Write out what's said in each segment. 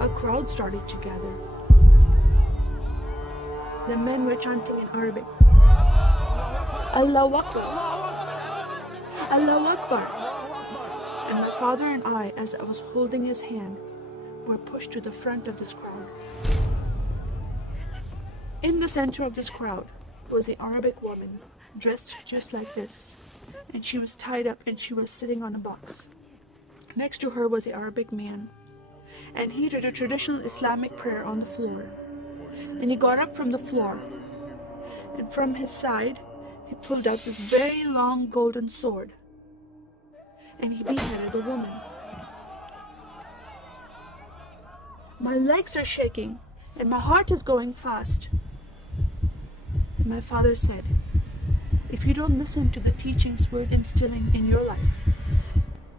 a crowd started to gather. The men were chanting in Arabic, Allahu Akbar, Allahu Akbar. And my father and I, as I was holding his hand, were pushed to the front of this crowd. In the center of this crowd was an Arabic woman, dressed just like this, and she was tied up and she was sitting on a box. Next to her was an Arabic man, and he did a traditional Islamic prayer on the floor. And he got up from the floor, and from his side, he pulled out this very long golden sword, and he beheaded the woman. My legs are shaking, and my heart is going fast. And my father said, if you don't listen to the teachings we're instilling in your life,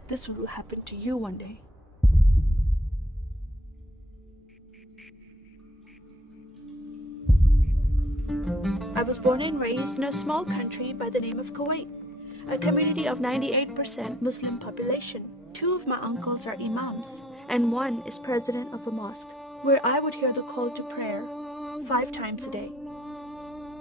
this will happen to you one day. I was born and raised in a small country by the name of Kuwait, a community of 98% Muslim population. 2 of my uncles are imams, and 1 is president of a mosque, where I would hear the call to prayer 5 times a day.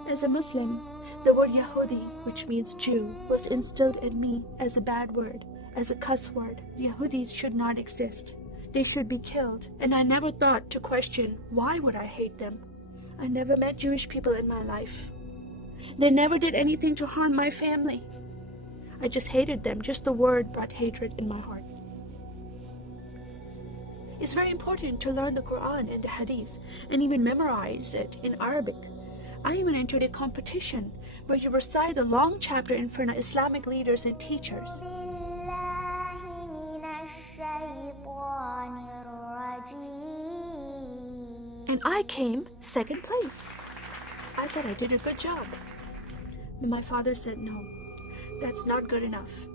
As a Muslim, the word Yahudi, which means Jew, was instilled in me as a bad word, as a cuss word. Yahudis should not exist. They should be killed, and I never thought to question why would I hate them. I never met Jewish people in my life. They never did anything to harm my family. I just hated them. Just the word brought hatred in my heart. It's very important to learn the Quran and the Hadith and even memorize it in Arabic. I even entered a competition where you recite a long chapter in front of Islamic leaders and teachers. And I came 2nd place. I thought I did a good job. But my father said, no, that's not good enough.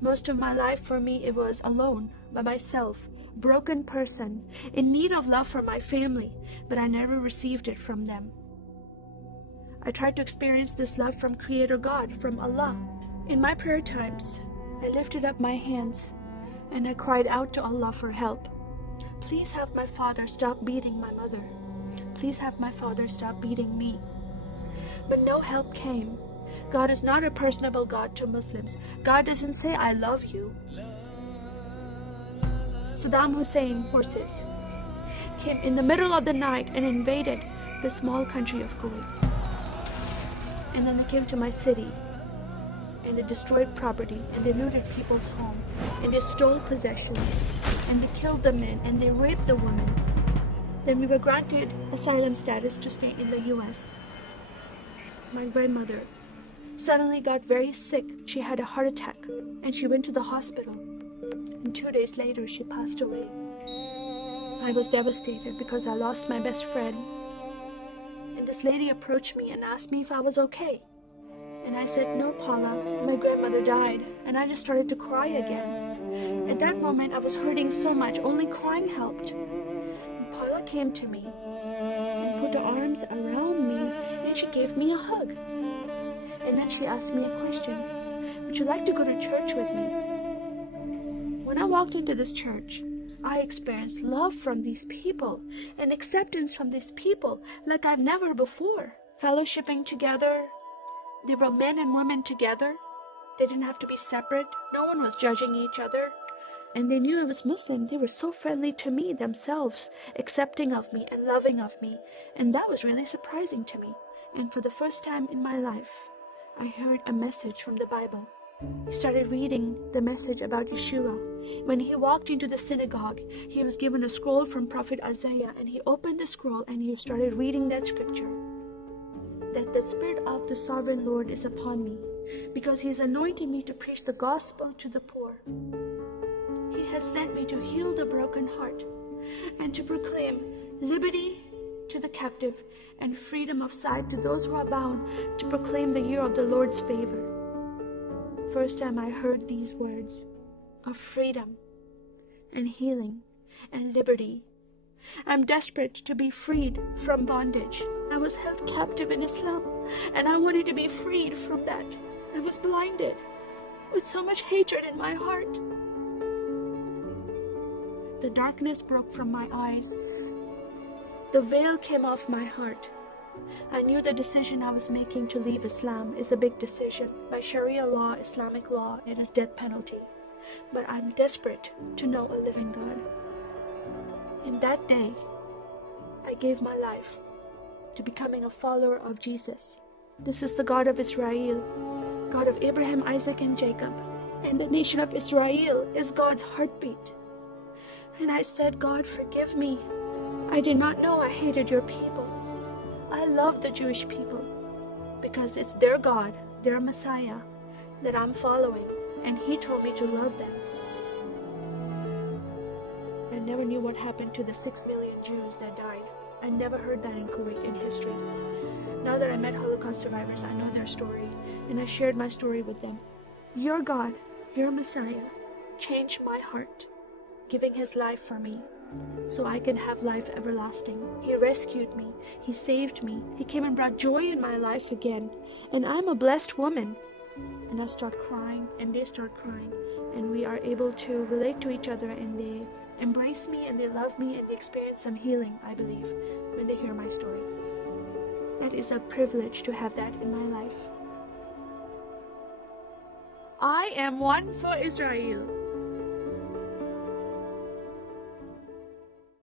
Most of my life for me, it was alone, by myself, broken person, in need of love from my family, but I never received it from them. I tried to experience this love from Creator God, from Allah. In my prayer times, I lifted up my hands and I cried out to Allah for help. Please have my father stop beating my mother. Please have my father stop beating me. But no help came. God is not a personable God to Muslims. God doesn't say, I love you. Saddam Hussein forces came in the middle of the night and invaded the small country of Kuwait. And then they came to my city and they destroyed property and they looted people's home and they stole possessions and they killed the men and they raped the women. Then we were granted asylum status to stay in the US. My grandmother suddenly got very sick. She had a heart attack and she went to the hospital. And 2 days later, she passed away. I was devastated because I lost my best friend. And this lady approached me and asked me if I was okay. And I said, no, Paula, my grandmother died. And I just started to cry again. At that moment, I was hurting so much, only crying helped. And Paula came to me and put her arms around me and she gave me a hug. And then she asked me a question. Would you like to go to church with me? When I walked into this church, I experienced love from these people and acceptance from these people like I've never before. Fellowshipping together. They were men and women together. They didn't have to be separate. No one was judging each other. And they knew I was Muslim. They were so friendly to me themselves, accepting of me and loving of me. And that was really surprising to me. And for the first time in my life, I heard a message from the Bible. He started reading the message about Yeshua. When he walked into the synagogue, he was given a scroll from Prophet Isaiah, and he opened the scroll and he started reading that scripture. That the Spirit of the Sovereign Lord is upon me, because he has anointed me to preach the gospel to the poor. He has sent me to heal the broken heart and to proclaim liberty to the captive and freedom of sight to those who are bound, to proclaim the year of the Lord's favor. First time I heard these words of freedom and healing and liberty. I'm desperate to be freed from bondage. I was held captive in Islam and I wanted to be freed from that. I was blinded with so much hatred in my heart. The darkness broke from my eyes. The veil came off my heart. I knew the decision I was making to leave Islam is a big decision. By Sharia law, Islamic law, it is death penalty. But I'm desperate to know a living God. In that day, I gave my life to becoming a follower of Jesus. This is the God of Israel, God of Abraham, Isaac, and Jacob. And the nation of Israel is God's heartbeat. And I said, God, forgive me. I did not know I hated your people. I love the Jewish people because it's their God, their Messiah that I'm following. And he told me to love them. I never knew what happened to the 6 million Jews that died. I never heard that in Kuwait in history. Now that I met Holocaust survivors, I know their story, and I shared my story with them. Your God, your Messiah, changed my heart, giving his life for me, so I can have life everlasting. He rescued me, he saved me, he came and brought joy in my life again, and I'm a blessed woman. And I start crying, and they start crying, and we are able to relate to each other, and they embrace me, and they love me, and they experience some healing, I believe, when they hear my story. That is a privilege to have that in my life. I am one for Israel.